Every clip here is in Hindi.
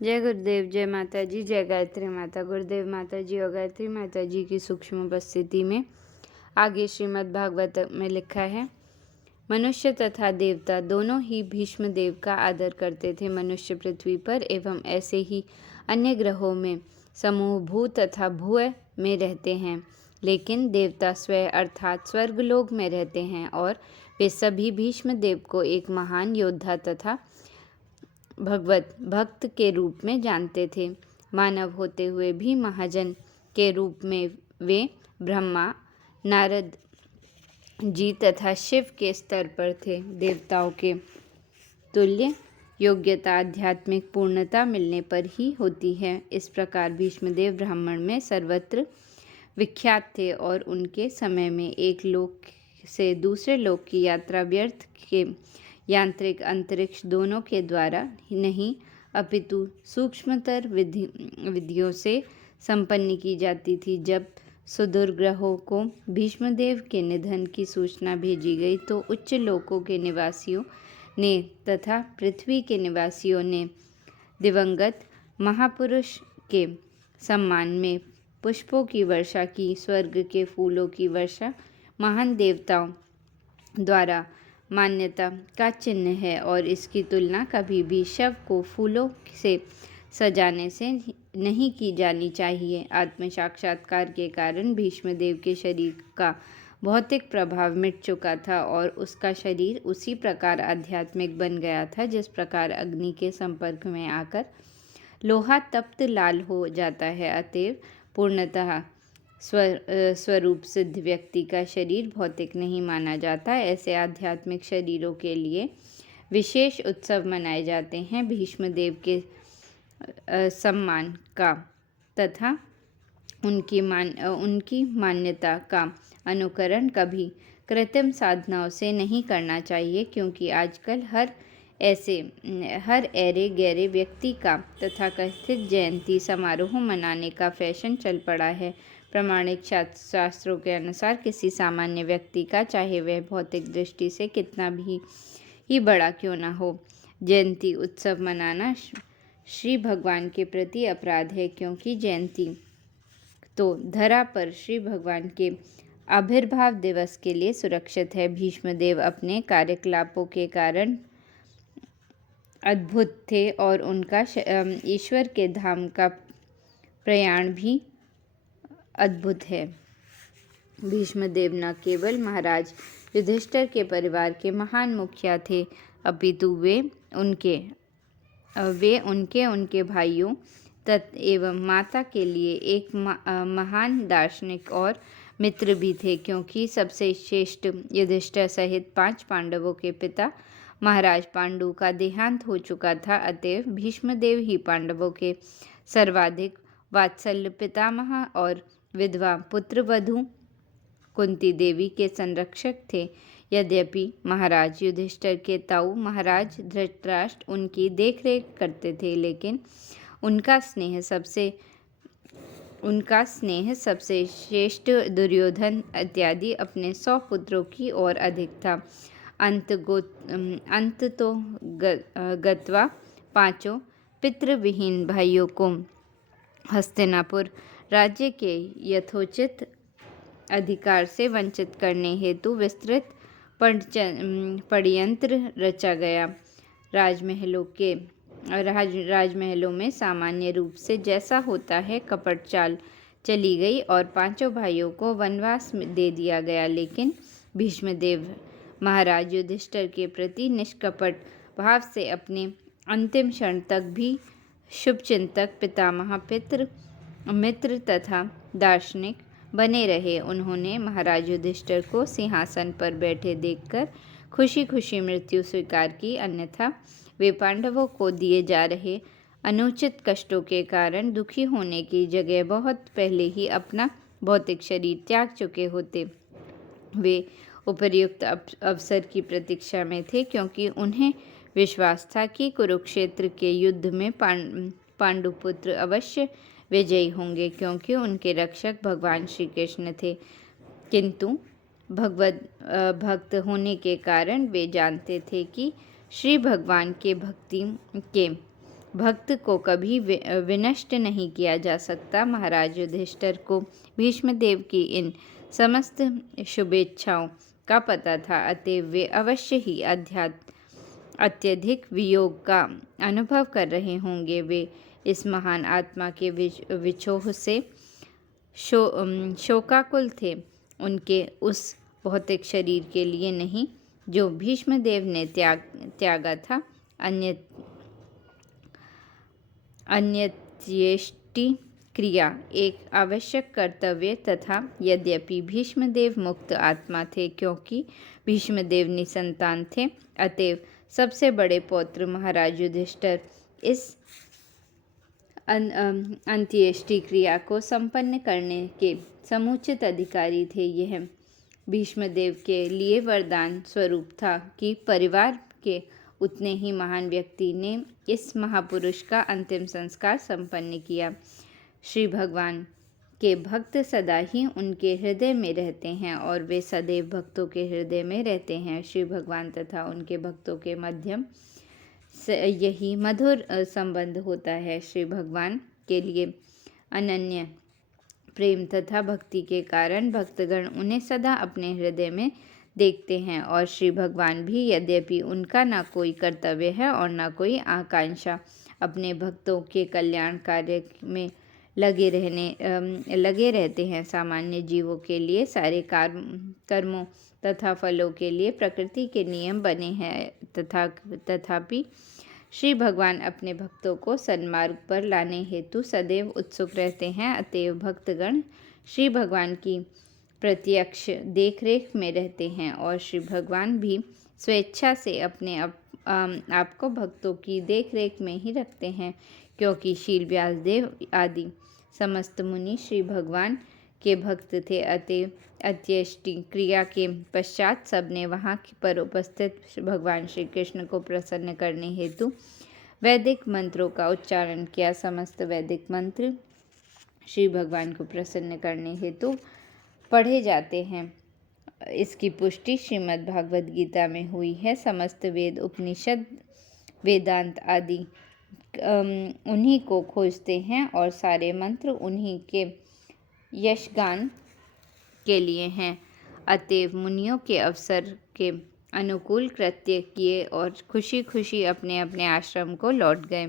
जय गुरुदेव, जय माता जी, जय गायत्री माता। गुरुदेव माता जी और गायत्री माता जी की सूक्ष्म उपस्थिति में आगे श्रीमद् भागवत में लिखा है, मनुष्य तथा देवता दोनों ही भीष्म देव का आदर करते थे। मनुष्य पृथ्वी पर एवं ऐसे ही अन्य ग्रहों में समूह भू तथा भुव में रहते हैं, लेकिन देवता स्वयं अर्थात स्वर्गलोक में रहते हैं और वे सभी भीष्म देव को एक महान योद्धा तथा भगवत भक्त के रूप में जानते थे। मानव होते हुए भी महाजन के रूप में वे ब्रह्मा, नारद जी तथा शिव के स्तर पर थे। देवताओं के तुल्य योग्यता आध्यात्मिक पूर्णता मिलने पर ही होती है। इस प्रकार भीष्मदेव ब्राह्मण में सर्वत्र विख्यात थे और उनके समय में एक लोक से दूसरे लोक की यात्रा व्यर्थ के यांत्रिक अंतरिक्ष दोनों के द्वारा नहीं अपितु सूक्ष्मतर विधियों से संपन्न की जाती थी। जब सुदूर ग्रहों को भीष्मदेव के निधन की सूचना भेजी गई तो उच्च लोकों के निवासियों ने तथा पृथ्वी के निवासियों ने दिवंगत महापुरुष के सम्मान में पुष्पों की वर्षा की। स्वर्ग के फूलों की वर्षा महान देवताओं द्वारा मान्यता का चिन्ह है और इसकी तुलना कभी भी शव को फूलों से सजाने से नहीं की जानी चाहिए। आत्म साक्षात्कार के कारण भीष्मदेव के शरीर का भौतिक प्रभाव मिट चुका था और उसका शरीर उसी प्रकार आध्यात्मिक बन गया था जिस प्रकार अग्नि के संपर्क में आकर लोहा तप्त लाल हो जाता है। अतएव पूर्णतः स्वरूप सिद्ध व्यक्ति का शरीर भौतिक नहीं माना जाता। ऐसे आध्यात्मिक शरीरों के लिए विशेष उत्सव मनाए जाते हैं। भीष्मदेव के सम्मान का तथा उनकी मान्यता का अनुकरण कभी कृत्रिम साधनाओं से नहीं करना चाहिए, क्योंकि आजकल हर ऐरे गहरे व्यक्ति का तथाकथित जयंती समारोह मनाने का फैशन चल पड़ा है। प्रमाणिक शास्त्रों के अनुसार किसी सामान्य व्यक्ति का, चाहे वह भौतिक दृष्टि से कितना भी ही बड़ा क्यों न हो, जयंती उत्सव मनाना श्री भगवान के प्रति अपराध है, क्योंकि जयंती तो धरा पर श्री भगवान के आविर्भाव दिवस के लिए सुरक्षित है। भीष्मदेव अपने कार्यकलापों के कारण अद्भुत थे और उनका ईश्वर के धाम का प्रयाण भी अद्भुत है। भीष्मदेव न केवल महाराज युधिष्ठिर के परिवार के महान मुखिया थे, अपितु वे उनके भाइयों एवं माता के लिए एक महान दार्शनिक और मित्र भी थे, क्योंकि सबसे श्रेष्ठ युधिष्ठिर सहित 5 पांडवों के पिता महाराज पांडु का देहांत हो चुका था। अतएव भीष्मदेव ही पांडवों के सर्वाधिक वात्सल्य पितामह और विधवा पुत्रवधू कुंती देवी के संरक्षक थे। यद्यपि महाराज युधिष्ठिर के ताऊ महाराज धृतराष्ट्र उनकी देखरेख करते थे, लेकिन उनका स्नेह सबसे श्रेष्ठ दुर्योधन इत्यादि अपने 100 पुत्रों की ओर अधिक था। अंत तो गत्वा 5 पितृविहीन भाइयों को हस्तिनापुर राज्य के यथोचित अधिकार से वंचित करने हेतु विस्तृत षड्यंत्र रचा गया। राजमहलों में सामान्य रूप से जैसा होता है कपट चाल चली गई और 5 भाइयों को वनवास दे दिया गया, लेकिन भीष्मदेव महाराज युधिष्ठिर के प्रति निष्कपट भाव से अपने अंतिम क्षण तक भी शुभचिंतक, पितामह, मित्र तथा दार्शनिक बने रहे। उन्होंने महाराज युधिष्ठिर को सिंहासन पर बैठे देखकर खुशी खुशी मृत्यु स्वीकार की, अन्यथा वे पांडवों को दिए जा रहे अनुचित कष्टों के कारण दुखी होने की जगह बहुत पहले ही अपना भौतिक शरीर त्याग चुके होते। वे उपर्युक्त अवसर की प्रतीक्षा में थे, क्योंकि उन्हें विश्वास था कि कुरुक्षेत्र के युद्ध में पांडुपुत्र अवश्य विजयी होंगे, क्योंकि उनके रक्षक भगवान श्री कृष्ण थे। किंतु भगवत भक्त होने के कारण वे जानते थे कि श्री भगवान के भक्ति के भक्त को कभी विनष्ट नहीं किया जा सकता। महाराज युधिष्ठिर को भीष्मदेव की इन समस्त शुभेच्छाओं का पता था, अतएव वे अवश्य ही अत्यधिक वियोग का अनुभव कर रहे होंगे। वे इस महान आत्मा के विछोह से शोकाकुल थे, उनके उस भौतिक शरीर के लिए नहीं जो भीष्मदेव ने त्यागा था। अन्येष्टि क्रिया एक आवश्यक कर्तव्य तथा यद्यपि भीष्मदेव मुक्त आत्मा थे, क्योंकि भीष्मदेव निसंतान थे, अतएव सबसे बड़े पौत्र महाराज युधिष्ठिर इस अंत्येष्टि क्रिया को संपन्न करने के समुचित अधिकारी थे। यह भीष्मदेव के लिए वरदान स्वरूप था कि परिवार के उतने ही महान व्यक्ति ने इस महापुरुष का अंतिम संस्कार संपन्न किया। श्री भगवान के भक्त सदा ही उनके हृदय में रहते हैं और वे सदैव भक्तों के हृदय में रहते हैं। श्री भगवान तथा उनके भक्तों के मध्यम यही मधुर संबंध होता है। श्री भगवान के लिए अनन्य प्रेम तथा भक्ति के कारण भक्तगण उन्हें सदा अपने हृदय में देखते हैं और श्री भगवान भी, यद्यपि उनका ना कोई कर्तव्य है और ना कोई आकांक्षा, अपने भक्तों के कल्याण कार्य में लगे रहते हैं। सामान्य जीवों के लिए सारे कर्मों तथा फलों के लिए प्रकृति के नियम बने हैं, तथापि श्री भगवान अपने भक्तों को सन्मार्ग पर लाने हेतु सदैव उत्सुक रहते हैं। अतएव भक्तगण श्री भगवान की प्रत्यक्ष देखरेख में रहते हैं और श्री भगवान भी स्वेच्छा से अपने आप को भक्तों की देखरेख में ही रखते हैं, क्योंकि शील व्यासदेव आदि समस्त मुनि श्री भगवान के भक्त थे। अतएव अंत्येष्टि क्रिया के पश्चात सबने वहाँ पर उपस्थित भगवान श्री कृष्ण को प्रसन्न करने हेतु वैदिक मंत्रों का उच्चारण किया। समस्त वैदिक मंत्र श्री भगवान को प्रसन्न करने हेतु पढ़े जाते हैं। इसकी पुष्टि श्रीमद् भागवत गीता में हुई है। समस्त वेद, उपनिषद, वेदांत आदि उन्हीं को खोजते हैं और सारे मंत्र उन्हीं के यशगान के लिए हैं। अतएव मुनियों के अवसर के अनुकूल कृत्य किए और खुशी खुशी अपने अपने आश्रम को लौट गए।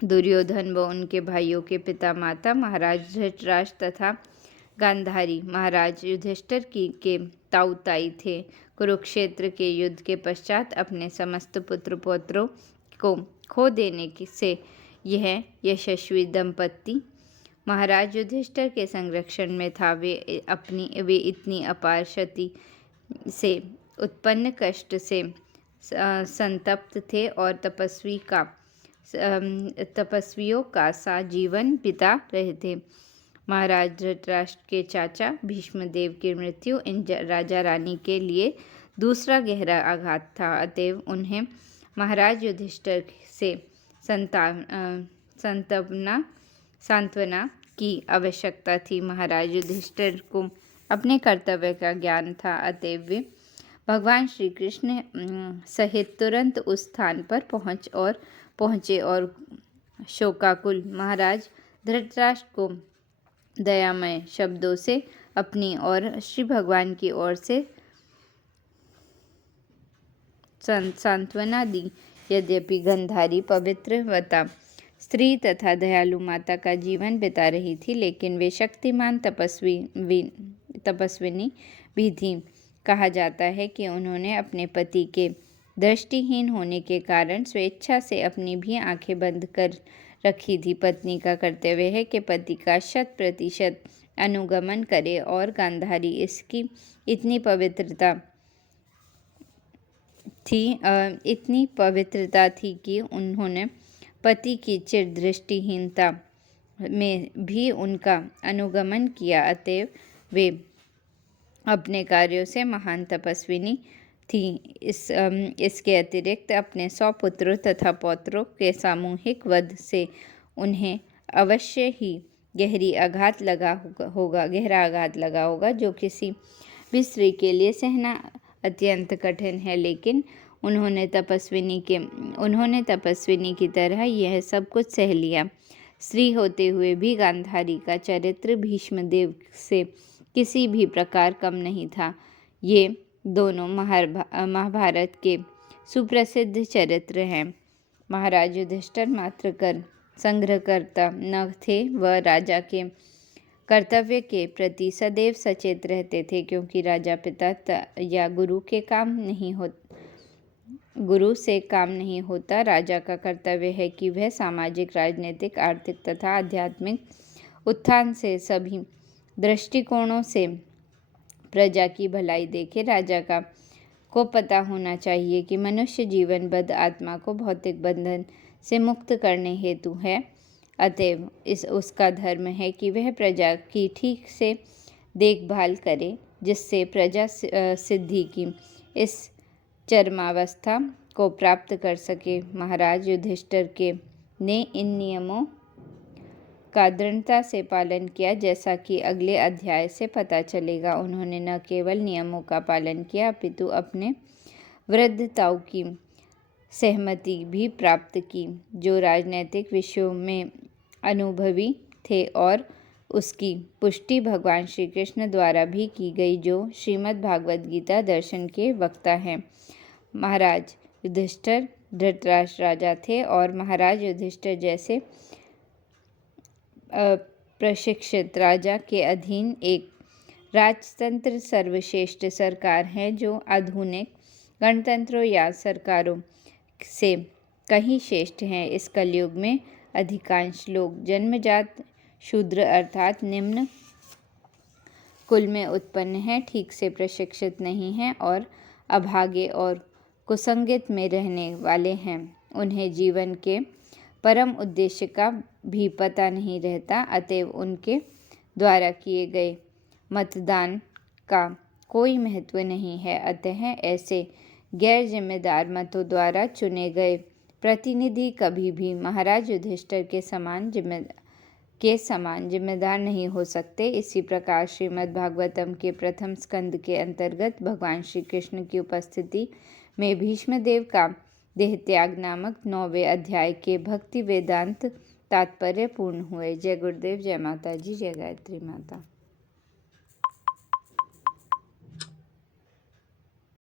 दुर्योधन व उनके भाइयों के पिता माता महाराज धृतराष्ट्र तथा गांधारी महाराज युधिष्ठिर के ताऊ ताई थे। कुरुक्षेत्र के युद्ध के पश्चात अपने समस्त पुत्र पौत्रों को खो देने से यह यशस्वी दंपत्ति महाराज युधिष्ठिर के संरक्षण में था। वे इतनी अपार क्षति से उत्पन्न कष्ट से संतप्त थे और तपस्वियों का सा जीवन बिता रहे थे। महाराज धृतराष्ट्र के चाचा भीष्मदेव की मृत्यु इन राजा रानी के लिए दूसरा गहरा आघात था। अतएव उन्हें महाराज युधिष्ठिर से सांत्वना की आवश्यकता थी। महाराज युधिष्ठिर को अपने कर्तव्य का ज्ञान था, अतएव वे भगवान श्री कृष्ण सहित तुरंत उस स्थान पर पहुँचे और शोकाकुल महाराज धृतराष्ट्र को दयामय शब्दों से अपनी और श्री भगवान की ओर से सांत्वना दी। यद्यपि गांधारी पवित्रवता स्त्री तथा दयालु माता का जीवन बिता रही थी, लेकिन वे शक्तिमान तपस्विनी भी थी। कहा जाता है कि उन्होंने अपने पति के दृष्टिहीन होने के कारण स्वेच्छा से अपनी भी आंखें बंद कर रखी थी। पत्नी का कर्तव्य है कि पति का 100% अनुगमन करे और गांधारी इसकी इतनी पवित्रता थी कि उन्होंने पति की चिर दृष्टिहीनता में भी उनका अनुगमन किया। अतएव वे अपने कार्यों से महान तपस्विनी थी। इसके अतिरिक्त अपने 100 पुत्रों तथा पौत्रों के सामूहिक वध से उन्हें अवश्य ही गहरा आघात लगा होगा, जो किसी भी स्त्री के लिए सहना अत्यंत कठिन है। लेकिन उन्होंने तपस्विनी की तरह यह सब कुछ सह लिया। स्त्री होते हुए भी गांधारी का चरित्र भीष्मदेव से किसी भी प्रकार कम नहीं था। ये दोनों महाभारत के सुप्रसिद्ध चरित्र हैं। महाराज युधिष्ठिर मात्र कर संग्रहकर्ता न थे, वह राजा के कर्तव्य के प्रति सदैव सचेत रहते थे, क्योंकि राजा पिता या गुरु से काम नहीं होता। राजा का कर्तव्य है कि वह सामाजिक, राजनीतिक, आर्थिक तथा आध्यात्मिक उत्थान से सभी दृष्टिकोणों से प्रजा की भलाई देखे। राजा को पता होना चाहिए कि मनुष्य जीवन बद्ध आत्मा को भौतिक बंधन से मुक्त करने हेतु है, अतएव उसका धर्म है कि वह प्रजा की ठीक से देखभाल करे, जिससे प्रजा सिद्धि की इस चरमावस्था को प्राप्त कर सके। महाराज युधिष्ठिर ने इन नियमों का दृढ़ता से पालन किया, जैसा कि अगले अध्याय से पता चलेगा। उन्होंने न केवल नियमों का पालन किया, अपितु अपने वृद्धताओं की सहमति भी प्राप्त की, जो राजनैतिक विषयों में अनुभवी थे, और उसकी पुष्टि भगवान श्री कृष्ण द्वारा भी की गई, जो श्रीमद् भागवत गीता दर्शन के वक्ता हैं। महाराज युधिष्ठिर धृतराष्ट्र राजा थे, और महाराज युधिष्ठिर जैसे प्रशिक्षित राजा के अधीन एक राजतंत्र सर्वश्रेष्ठ सरकार है, जो आधुनिक गणतंत्रों या सरकारों से कहीं श्रेष्ठ है। इस कलयुग में अधिकांश लोग जन्मजात शूद्र अर्थात निम्न कुल में उत्पन्न हैं, ठीक से प्रशिक्षित नहीं हैं और अभागे और कुसंगत में रहने वाले हैं। उन्हें जीवन के परम उद्देश्य का भी पता नहीं रहता, अतएव उनके द्वारा किए गए मतदान का कोई महत्व नहीं है। अतः ऐसे गैर जिम्मेदार मतों द्वारा चुने गए प्रतिनिधि कभी भी महाराज युधिष्ठिर के समान जिम्मेदार नहीं हो सकते। इसी प्रकार श्रीमद् भागवतम के प्रथम स्कंद के अंतर्गत भगवान श्री कृष्ण की उपस्थिति में भीष्मदेव का देहत्याग नामक 9वें अध्याय के भक्ति वेदांत तात्पर्य पूर्ण हुए। जय गुरुदेव, जय माता जी, जय गायत्री माता।